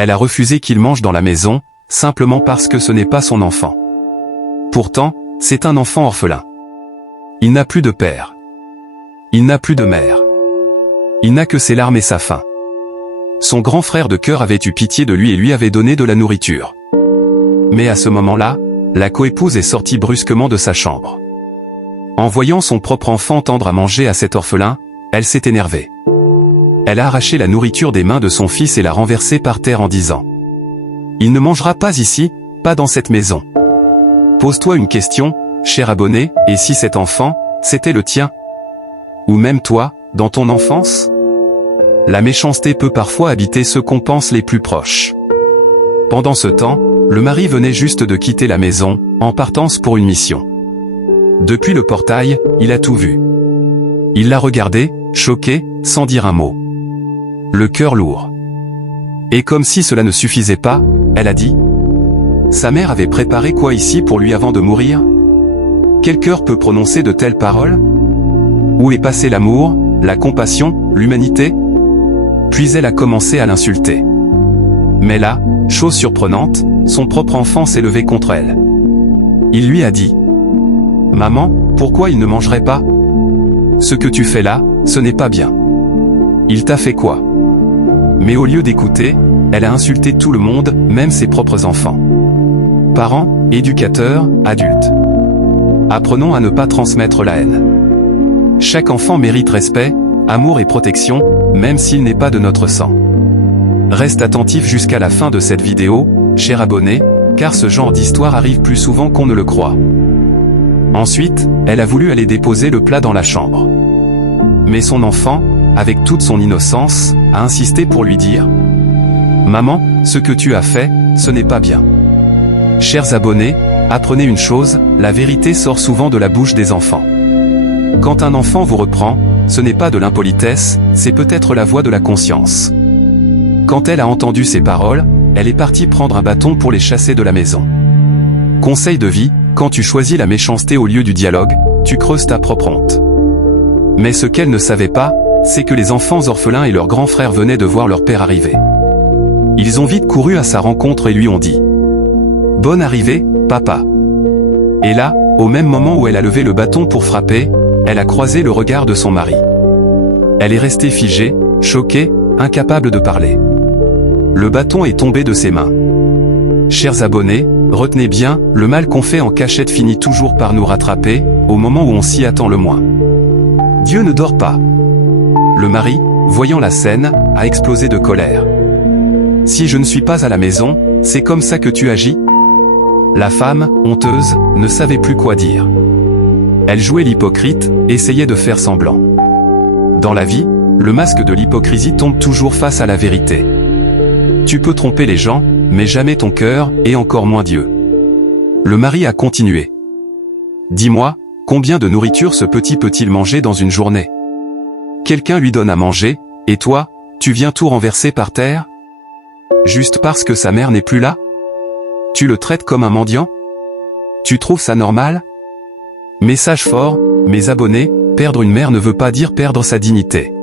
Elle a refusé qu'il mange dans la maison, simplement parce que ce n'est pas son enfant. Pourtant, c'est un enfant orphelin. Il n'a plus de père. Il n'a plus de mère. Il n'a que ses larmes et sa faim. Son grand frère de cœur avait eu pitié de lui et lui avait donné de la nourriture. Mais à ce moment-là, la coépouse est sortie brusquement de sa chambre. En voyant son propre enfant tendre à manger à cet orphelin, elle s'est énervée. Elle a arraché la nourriture des mains de son fils et l'a renversée par terre en disant « Il ne mangera pas ici, pas dans cette maison. Pose-toi une question, cher abonné, et si cet enfant, c'était le tien? Ou même toi, dans ton enfance ?» La méchanceté peut parfois habiter ceux qu'on pense les plus proches. Pendant ce temps, le mari venait juste de quitter la maison, en partance pour une mission. Depuis le portail, il a tout vu. Il l'a regardé, choqué, sans dire un mot. Le cœur lourd. Et comme si cela ne suffisait pas, elle a dit « Sa mère avait préparé quoi ici pour lui avant de mourir? Quel cœur peut prononcer de telles paroles? Où est passé l'amour, la compassion, l'humanité ?» Puis elle a commencé à l'insulter. Mais là, chose surprenante, son propre enfant s'est levé contre elle. Il lui a dit « Maman, pourquoi il ne mangerait pas? Ce que tu fais là, ce n'est pas bien. Il t'a fait quoi ?» Mais au lieu d'écouter, elle a insulté tout le monde, même ses propres enfants. Parents, éducateurs, adultes. Apprenons à ne pas transmettre la haine. Chaque enfant mérite respect, amour et protection, même s'il n'est pas de notre sang. Reste attentif jusqu'à la fin de cette vidéo, cher abonné, car ce genre d'histoire arrive plus souvent qu'on ne le croit. Ensuite, elle a voulu aller déposer le plat dans la chambre. Mais son enfant, avec toute son innocence, a insisté pour lui dire « Maman, ce que tu as fait, ce n'est pas bien. » Chers abonnés, apprenez une chose, la vérité sort souvent de la bouche des enfants. Quand un enfant vous reprend, ce n'est pas de l'impolitesse, c'est peut-être la voix de la conscience. Quand elle a entendu ces paroles, elle est partie prendre un bâton pour les chasser de la maison. Conseil de vie, quand tu choisis la méchanceté au lieu du dialogue, tu creuses ta propre honte. Mais ce qu'elle ne savait pas, c'est que les enfants orphelins et leurs grands frères venaient de voir leur père arriver. Ils ont vite couru à sa rencontre et lui ont dit « Bonne arrivée, papa !» Et là, au même moment où elle a levé le bâton pour frapper, elle a croisé le regard de son mari. Elle est restée figée, choquée, incapable de parler. Le bâton est tombé de ses mains. Chers abonnés, retenez bien, le mal qu'on fait en cachette finit toujours par nous rattraper, au moment où on s'y attend le moins. Dieu ne dort pas. Le mari, voyant la scène, a explosé de colère. Si je ne suis pas à la maison, c'est comme ça que tu agis? La femme, honteuse, ne savait plus quoi dire. Elle jouait l'hypocrite, essayait de faire semblant. Dans la vie, le masque de l'hypocrisie tombe toujours face à la vérité. Tu peux tromper les gens, mais jamais ton cœur, et encore moins Dieu. Le mari a continué. Dis-moi, combien de nourriture ce petit peut-il manger dans une journée? Quelqu'un lui donne à manger, et toi, tu viens tout renverser par terre? Juste parce que sa mère n'est plus là? Tu le traites comme un mendiant? Tu trouves ça normal? Message fort, mes abonnés, perdre une mère ne veut pas dire perdre sa dignité.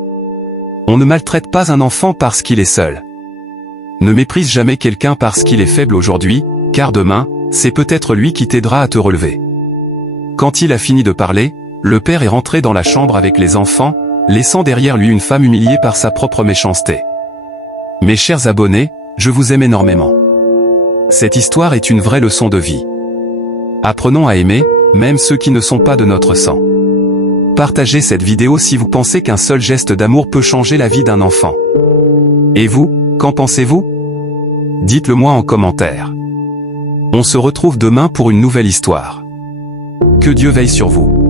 On ne maltraite pas un enfant parce qu'il est seul. Ne méprise jamais quelqu'un parce qu'il est faible aujourd'hui, car demain, c'est peut-être lui qui t'aidera à te relever. Quand il a fini de parler, le père est rentré dans la chambre avec les enfants, laissant derrière lui une femme humiliée par sa propre méchanceté. Mes chers abonnés, je vous aime énormément. Cette histoire est une vraie leçon de vie. Apprenons à aimer, même ceux qui ne sont pas de notre sang. Partagez cette vidéo si vous pensez qu'un seul geste d'amour peut changer la vie d'un enfant. Et vous, qu'en pensez-vous? Dites-le moi en commentaire. On se retrouve demain pour une nouvelle histoire. Que Dieu veille sur vous.